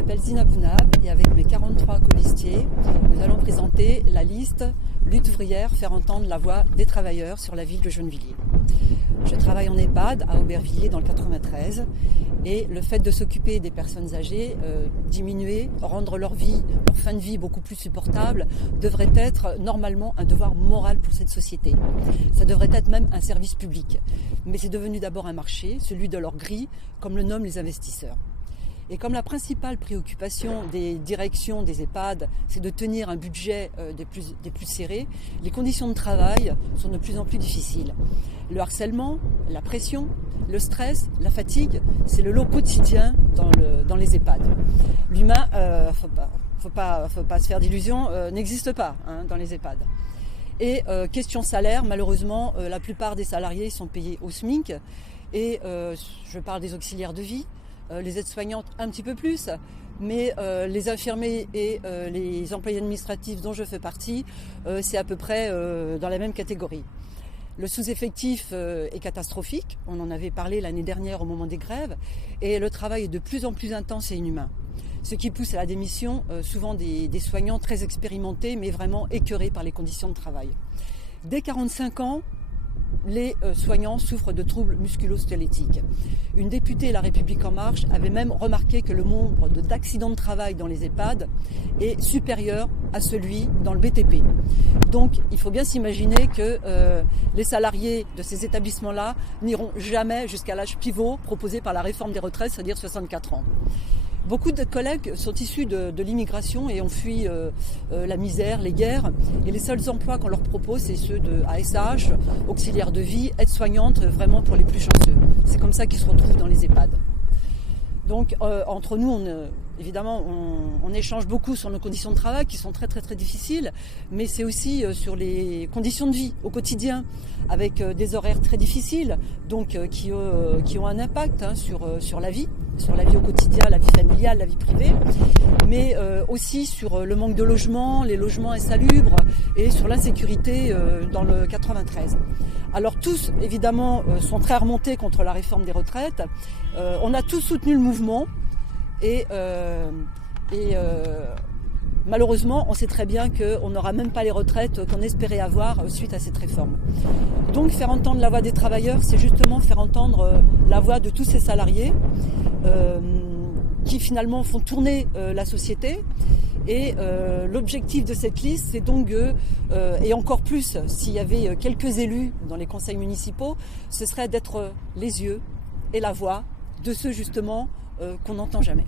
m'appelle Zina Bounab et avec mes 43 colistiers, nous allons présenter la liste Lutte ouvrière, faire entendre la voix des travailleurs sur la ville de Gennevilliers. Je travaille en EHPAD à Aubervilliers dans le 93 et le fait de s'occuper des personnes âgées, diminuer, rendre leur fin de vie beaucoup plus supportable, devrait être normalement un devoir moral pour cette société. Ça devrait être même un service public. Mais c'est devenu d'abord un marché, celui de leur grille, comme le nomment les investisseurs. Et comme la principale préoccupation des directions des EHPAD, c'est de tenir un budget des plus serrés, les conditions de travail sont de plus en plus difficiles. Le harcèlement, la pression, le stress, la fatigue, c'est le lot quotidien dans les EHPAD. L'humain, faut pas se faire d'illusions, n'existe pas dans les EHPAD. Et question salaire, malheureusement, la plupart des salariés sont payés au SMIC. Et je parle des auxiliaires de vie, les aides-soignantes un petit peu plus, mais les infirmiers et les employés administratifs dont je fais partie, c'est à peu près dans la même catégorie. Le sous-effectif est catastrophique, on en avait parlé l'année dernière au moment des grèves, et le travail est de plus en plus intense et inhumain. Ce qui pousse à la démission, souvent des soignants très expérimentés, mais vraiment écœurés par les conditions de travail. Dès 45 ans, les soignants souffrent de troubles musculo-squelettiques. Une députée La République En Marche avait même remarqué que le nombre d'accidents de travail dans les EHPAD est supérieur à celui dans le BTP. Donc il faut bien s'imaginer que les salariés de ces établissements-là n'iront jamais jusqu'à l'âge pivot proposé par la réforme des retraites, c'est-à-dire 64 ans. Beaucoup de collègues sont issus de l'immigration et ont fui la misère, les guerres. Et les seuls emplois qu'on leur propose, c'est ceux de ASH, auxiliaires de vie, aides-soignantes, vraiment pour les plus chanceux. C'est comme ça qu'ils se retrouvent dans les EHPAD. Donc entre nous, évidemment, on échange beaucoup sur nos conditions de travail qui sont très très très difficiles, mais c'est aussi sur les conditions de vie au quotidien, avec des horaires très difficiles, donc qui ont un impact sur la vie au quotidien, la vie familiale, la vie privée, mais aussi sur le manque de logement, les logements insalubres et sur l'insécurité dans le 93. Alors tous, évidemment, sont très remontés contre la réforme des retraites. On a tous soutenu le mouvement et malheureusement, on sait très bien qu'on n'aura même pas les retraites qu'on espérait avoir suite à cette réforme. Donc faire entendre la voix des travailleurs, c'est justement faire entendre la voix de tous ces salariés qui finalement font tourner la société. Et l'objectif de cette liste, c'est donc, et encore plus s'il y avait quelques élus dans les conseils municipaux, ce serait d'être les yeux et la voix de ceux justement qu'on n'entend jamais.